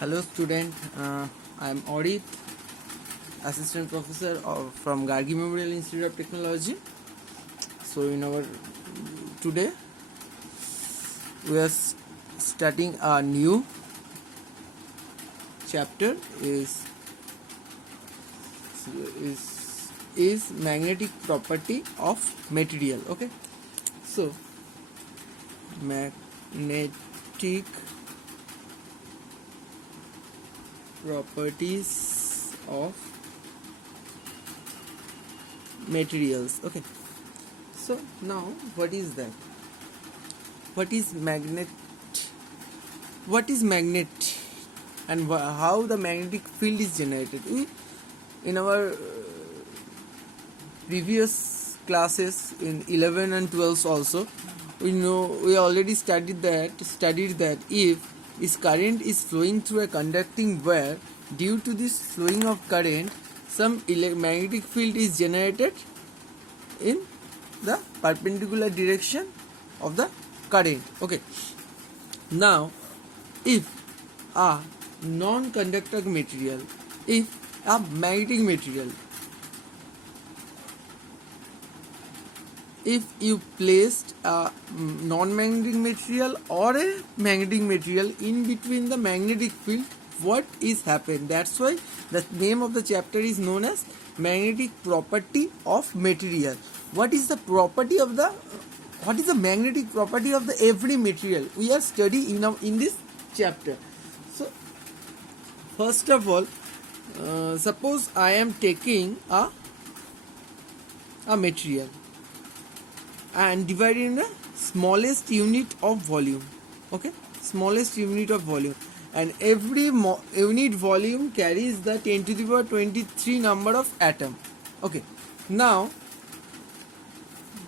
Hello student, I am Audit, Assistant Professor from Gargi Memorial Institute of Technology. So in our today we are starting a new chapter is magnetic property of material. Okay, so magnetic properties of materials. Okay, so now what is that? What is magnet and how the magnetic field is generated? In our previous classes in 11 and 12 also, we already studied that if current is flowing through a conducting wire, due to this flowing of current, some magnetic field is generated in the perpendicular direction of the current. Okay, now if a non-conductor material, if a magnetic material, if you placed a non-magnetic material or a magnetic material in between the magnetic field, what is happened? That's why the name of the chapter is known as magnetic property of material. What is the magnetic property of the every material? We are studying in this chapter. So first of all, suppose I am taking a material and dividing the smallest unit of volume. Okay, smallest unit of volume, and every unit volume carries the 10 to the power 23 number of atom. Okay, now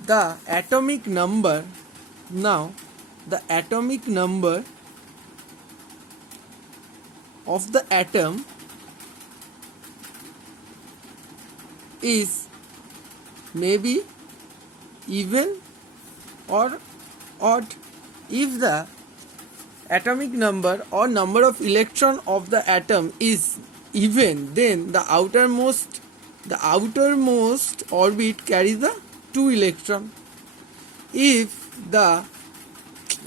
the atomic number of the atom is maybe even or odd. If the atomic number or number of electron of the atom is even, then the outermost orbit carries the 2 electron. If the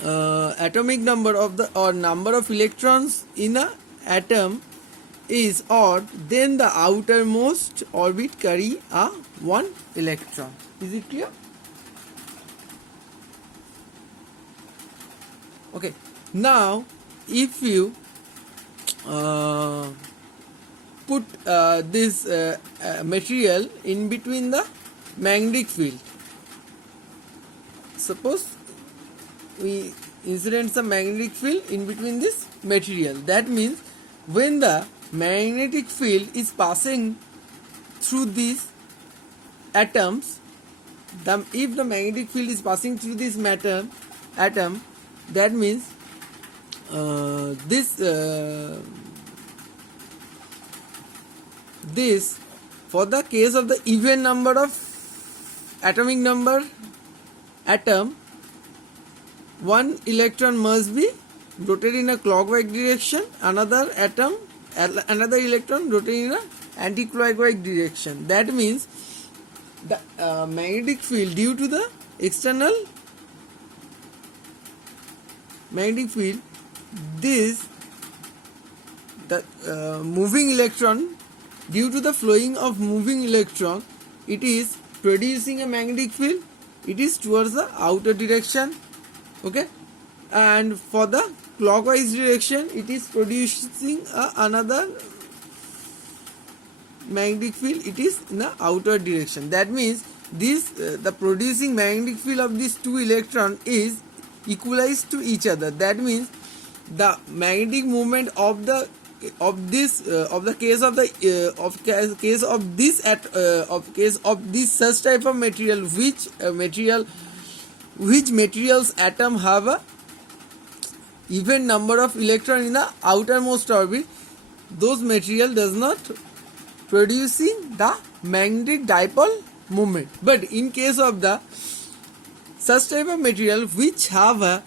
atomic number of the or number of electrons in a atom is odd, then the outermost orbit carry a 1 electron. Is it clear? Okay, now if you put this material in between the magnetic field, suppose we insert some magnetic field in between this material, that means when the magnetic field is passing through these atoms, if the magnetic field is passing through this atom, that means this for the case of the even number of atomic number atom, 1 electron must be rotated in a clockwise direction, another electron rotated in a anti-clockwise direction. That means the magnetic field, due to the external magnetic field, moving electron, due to the flowing of moving electron, it is producing a magnetic field. It is towards the outer direction. Okay, and for the clockwise direction, it is producing another magnetic field. It is in the outer direction. That means the producing magnetic field of these 2 electron is equalized to each other. That means the magnetic moment of this such type of material, which materials atom have a even number of electron in the outermost orbit, those material does not producing the magnetic dipole moment. But in case of the such type of material which have a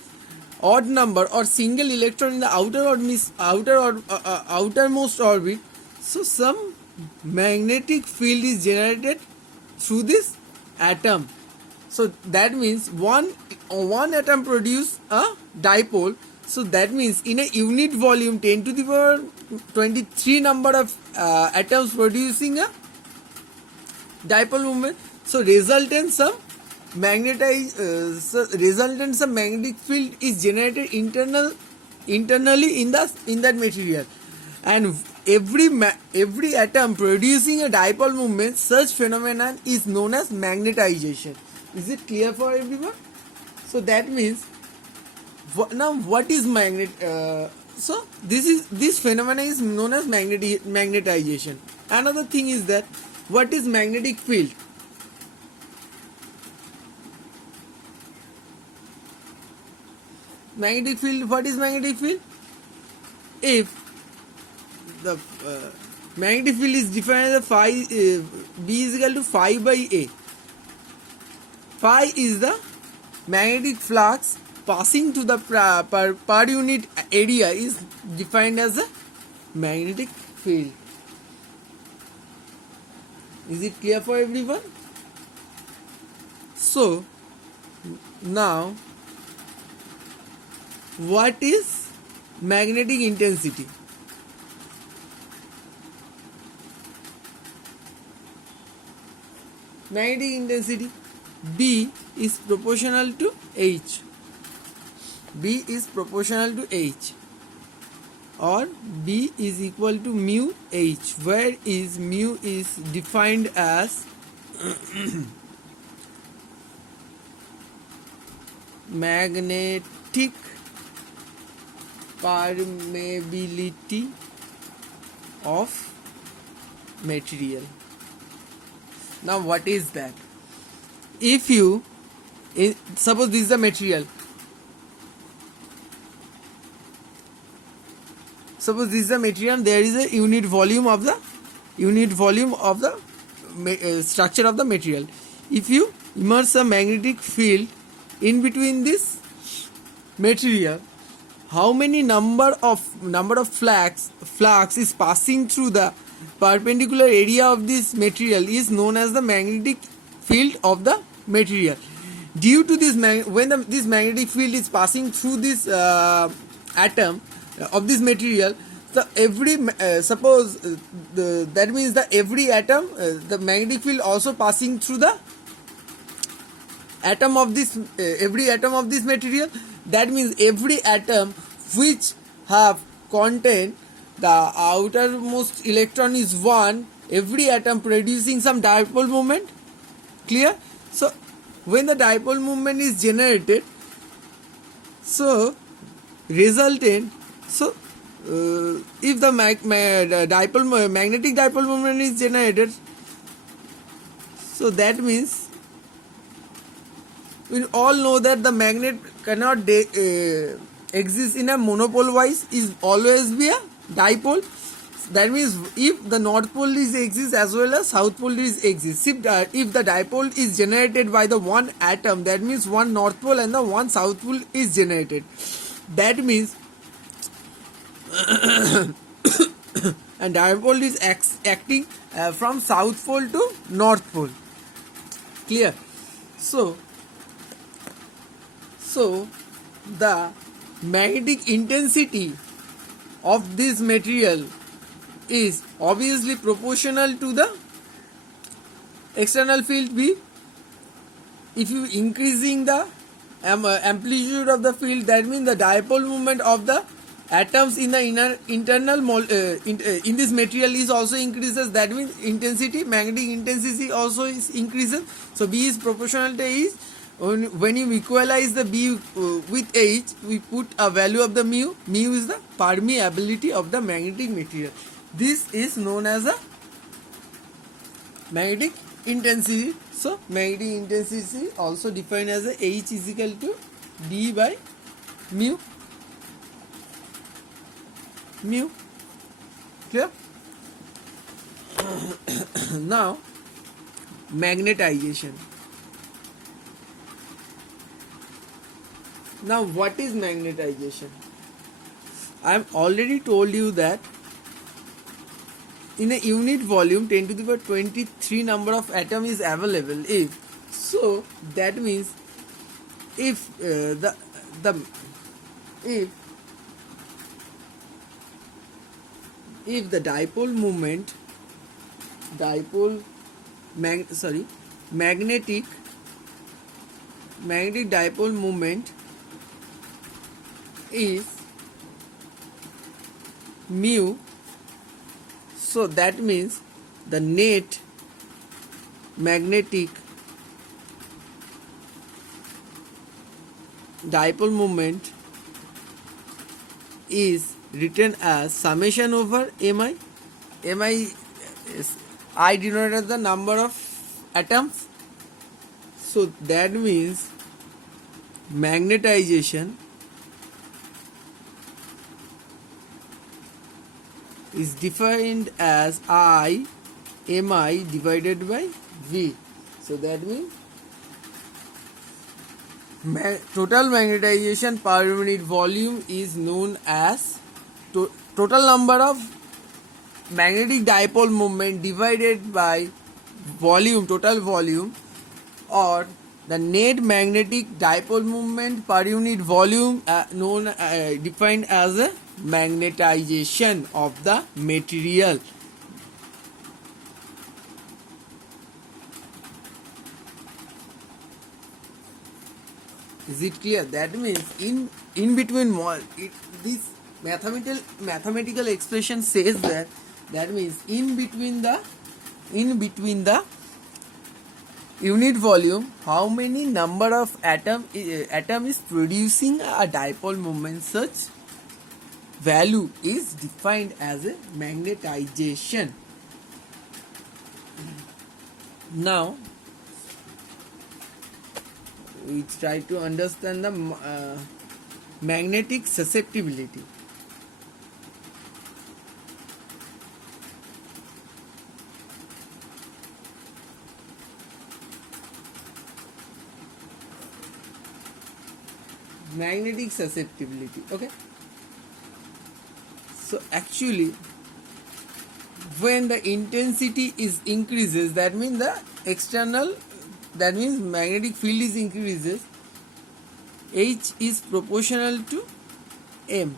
odd number or single electron in the outermost orbit, so some magnetic field is generated through this atom. So that means one atom produce a dipole. So that means in a unit volume 10 to the power 23 number of atoms producing a dipole moment. So resultant some magnetic field is generated internally in that material, and every atom producing a dipole moment. Such phenomenon is known as magnetization. Is it clear for everyone? So that means now what is magnet? So this phenomena is known as magnetization. Another thing is that what is magnetic field? Magnetic field. What is magnetic field? If the magnetic field is defined as phi, B is equal to phi by A. Phi is the magnetic flux passing to the per unit area is defined as a magnetic field. Is it clear for everyone? So now what is magnetic intensity? Magnetic intensity, B is proportional to H. B is proportional to H, or B is equal to mu H, where is mu is defined as magnetic permeability of material. Now what is that? If you suppose this is the material, there is a unit volume of the structure of the material. If you immerse a magnetic field in between this material, how many number of flux is passing through the perpendicular area of this material is known as the magnetic field of the material. Due to this, this magnetic field is passing through this atom of this material, so every that means that every atom, the magnetic field also passing through the atom of this every atom of this material. That means every atom which have contain the outermost electron is 1, every atom producing some dipole moment. Clear? So when the dipole moment is generated, so resultant, so if the magnetic dipole moment is generated, so that means we all know that the magnet cannot exist in a monopole wise, is always be a dipole. That means if the north pole is exists as well as south pole is exists, if the dipole is generated by the one atom, that means one north pole and the one south pole is generated. That means and dipole is acting from south pole to north pole. Clear? So the magnetic intensity of this material is obviously proportional to the external field B. If you increasing the amplitude of the field, that means the dipole moment of the atoms in the internal in this material is also increases. That means magnetic intensity also is increases. So B is proportional to H. When you equalize the B with H, we put a value of the mu. Mu is the permeability of the magnetic material. This is known as a magnetic intensity. So magnetic intensity also defined as a H is equal to D by mu. Clear? Now magnetization. Now, what is magnetization? I have already told you that in a unit volume 10 to the power 23 number of atom is available. If so, that means if the if the dipole moment magnetic dipole moment is mu, so that means the net magnetic dipole moment is written as summation over mi. Mi is I denoted the number of atoms, so that means magnetization is defined as I mi divided by v. So that means total magnetization per unit volume is known as total number of magnetic dipole moment divided by volume, total volume, or the net magnetic dipole moment per unit volume defined as a magnetization of the material. Is it clear? That means in between this mathematical expression says that means in between the unit volume, how many number of atom is producing a dipole moment, such value is defined as a magnetization. Now we try to understand the magnetic susceptibility. Magnetic susceptibility. Okay. So actually, when the intensity is increases, that means magnetic field is increases. H is proportional to M.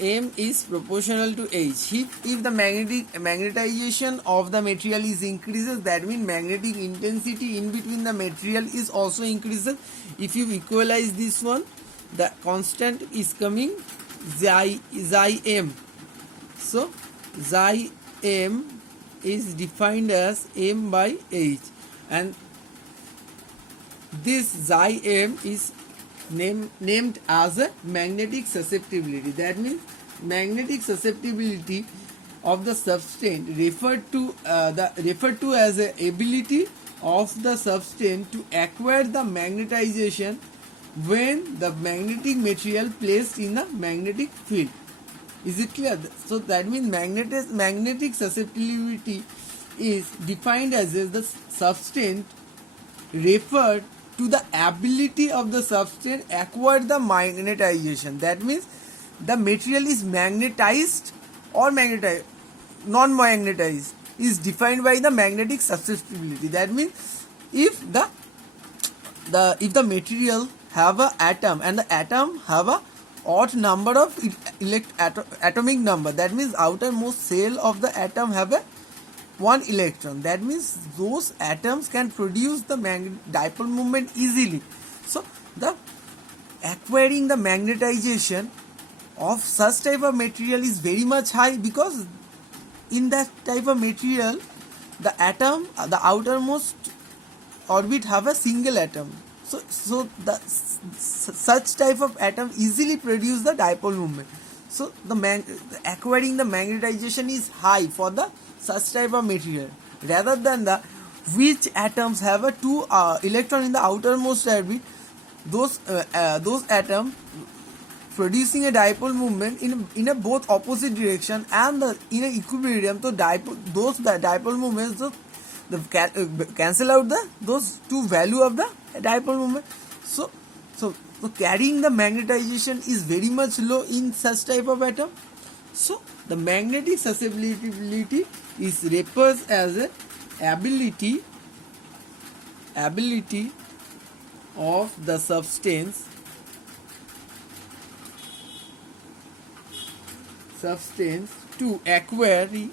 M is proportional to H. If the magnetization of the material is increases, that means magnetic intensity in between the material is also increases. If you equalize this one, the constant is coming xi m. So xi m is defined as M by H, and this xi m is named as a magnetic susceptibility. That means magnetic susceptibility of the substance referred to as a ability of the substance to acquire the magnetization when the magnetic material placed in the magnetic field. Is it clear? So that means magnetic susceptibility is defined as the substance referred to the ability of the substance acquire the magnetization. That means the material is magnetized or non-magnetized is defined by the magnetic susceptibility. That means if the material have a atom and the atom have a odd number of atomic number, that means outermost shell of the atom have a one electron, that means those atoms can produce the dipole moment easily. So the acquiring the magnetization of such type of material is very much high, because in that type of material the atom, the outermost orbit have a single atom. So the such type of atom easily produce the dipole moment. So acquiring the magnetization is high for the such type of material, rather than the which atoms have a two electron in the outermost orbit. Those atoms producing a dipole movement in a both opposite direction and in an equilibrium. So those dipole movements, cancel out those two value of the dipole moment. So carrying the magnetization is very much low in such type of atom. So the magnetic susceptibility is referred as a ability of the substance to acquire the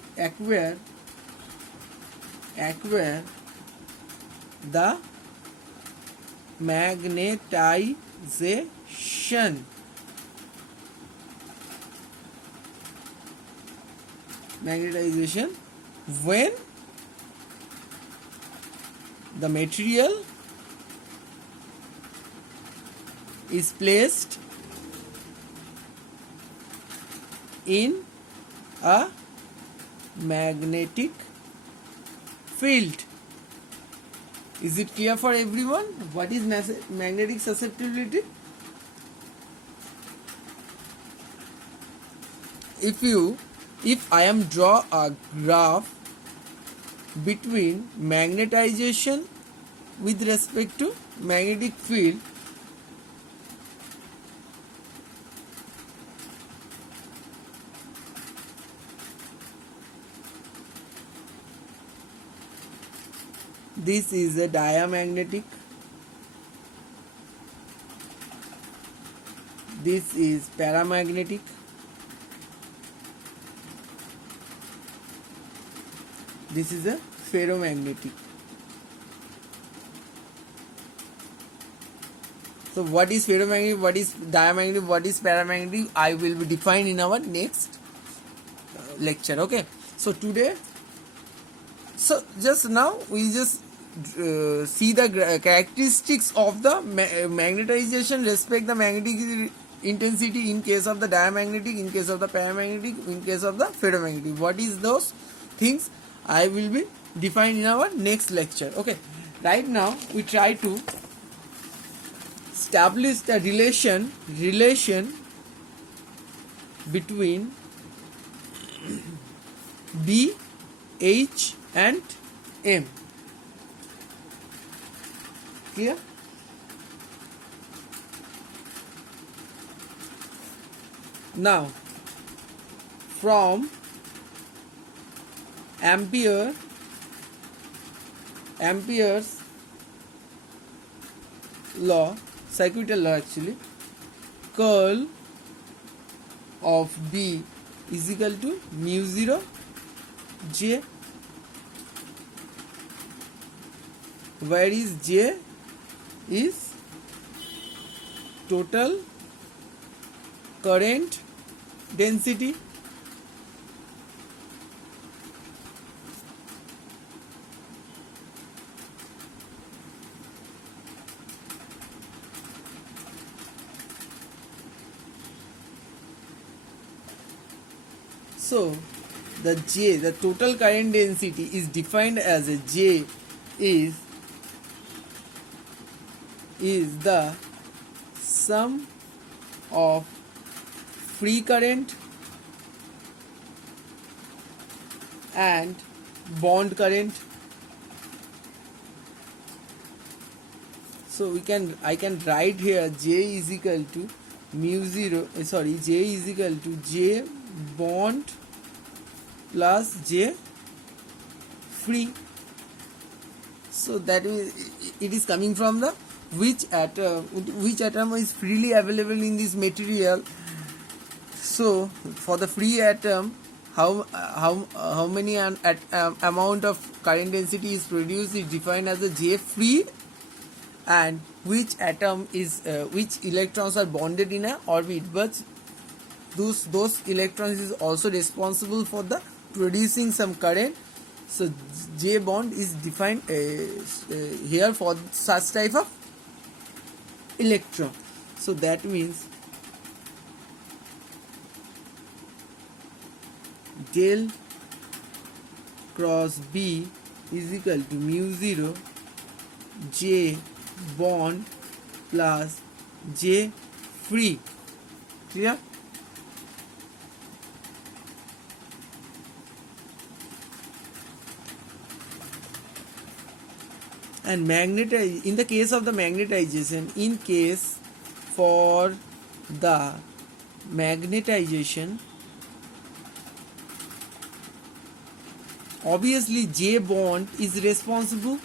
magnetization when the material is placed in a magnetic field. Is it clear for everyone? What is magnetic susceptibility? If I am draw a graph between magnetization with respect to magnetic field, this is a diamagnetic, this is paramagnetic, this is a ferromagnetic. So what is ferromagnetic, what is diamagnetic, what is paramagnetic, I will be defined in our next lecture. Okay, so today, so just now we just see the characteristics of the magnetization respect the magnetic intensity in case of the diamagnetic, in case of the paramagnetic, in case of the ferromagnetic. What is those things I will be defined in our next lecture. Okay, right now we try to establish the relation between B, H and M. Clear? Now from Ampere's law, circuital law actually, curl of B is equal to mu 0 J, where is J is total current density, so the J, the total current density, is defined as a J is the sum of free current and bond current. So I can write here J is equal to mu 0, J is equal to J bond plus J free. So that is, it is coming from the which atom is freely available in this material. So for the free atom, how many amount of current density is produced is defined as a J free, and which atom is which electrons are bonded in a orbit, but those electrons is also responsible for the producing some current. So J bond is defined here for such type of electron. So that means del cross B is equal to mu 0 J bond plus J free. Clear? And in the case of the magnetization, in case for the magnetization, obviously J bond is responsible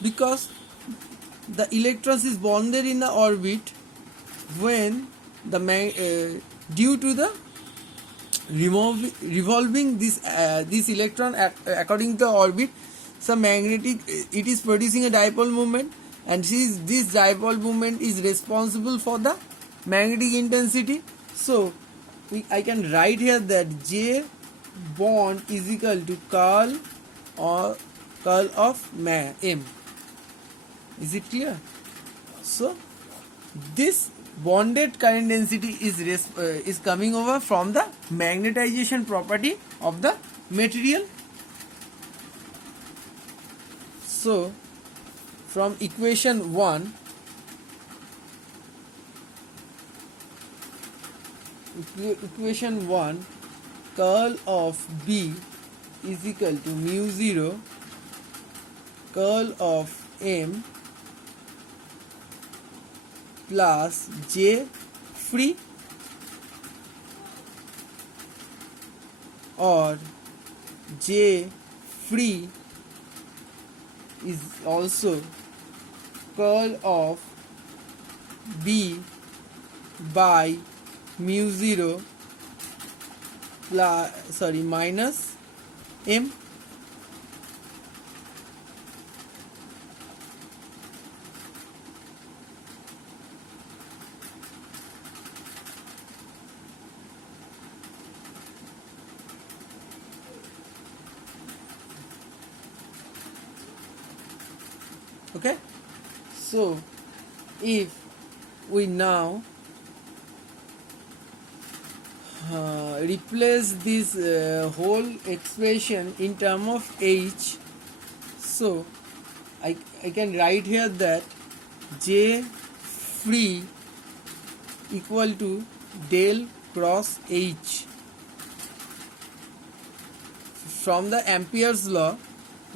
because the electrons is bonded in the orbit when the due to the revolving this electron according to the orbit, some magnetic, it is producing a dipole moment, and this dipole moment is responsible for the magnetic intensity. So I can write here that J bond is equal to curl of M. Is it clear? So this bonded current density is coming over from the magnetization property of the material. So from equation 1, curl of B is equal to mu 0 curl of M plus J free, or J free is also curl of B by mu 0 minus M. Okay, so if we now replace this whole expression in term of H, so I can write here that J free equal to del cross H. From the Ampere's law,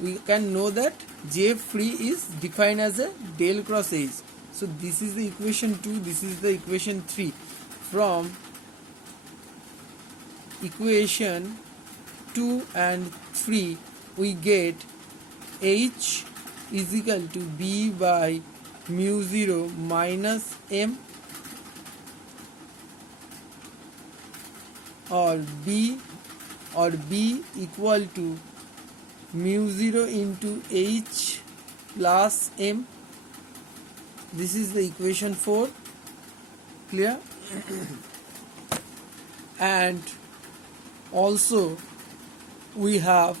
we can know that J free is defined as a del cross H. So this is the equation 2, this is the equation 3. From equation 2 and 3 we get H is equal to B by mu 0 minus M, or B equal to mu 0 into H plus M. This is the equation 4. Clear? And also we have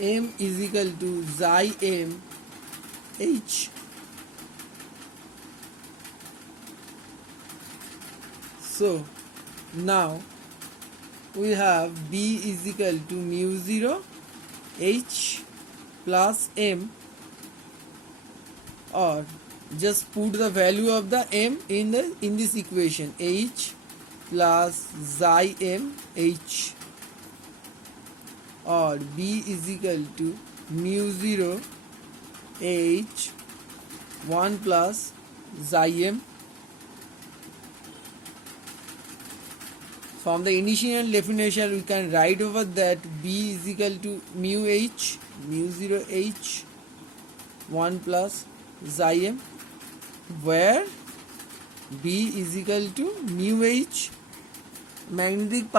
M is equal to xi M H. So now we have B is equal to mu 0 H plus M, or just put the value of the M in this equation, H plus xi M H, or B is equal to mu 0 H 1 plus xi M. From the initial definition, we can write over that B is equal to mu 0 H 1 plus xi M, where B is equal to mu H, magnetic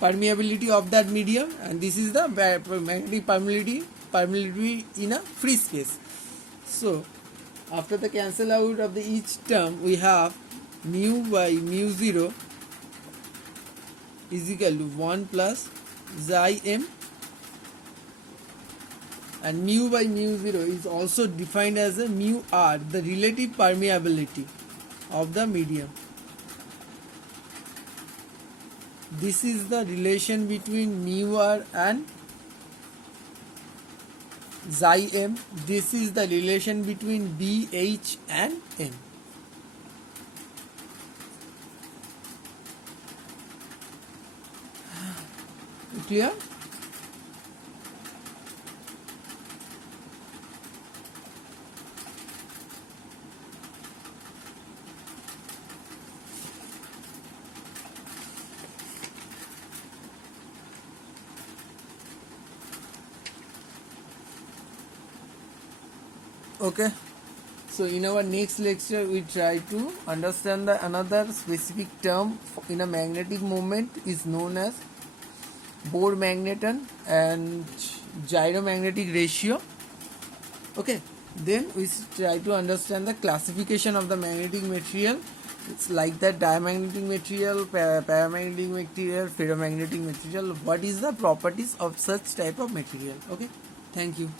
permeability of that medium, and this is the magnetic permeability in a free space. So after the cancel out of each term, we have mu by mu 0 is equal to 1 plus xi M, and mu by mu 0 is also defined as a mu r, the relative permeability of the medium. This is the relation between mu r and Xi m. This is the relation between B, H and N. Clear? Okay. So in our next lecture, we try to understand another specific term in a magnetic moment is known as Bohr magneton and gyromagnetic ratio. Okay. Then we try to understand the classification of the magnetic material. It's like that diamagnetic material, paramagnetic material, ferromagnetic material. What is the properties of such type of material? Okay. Thank you.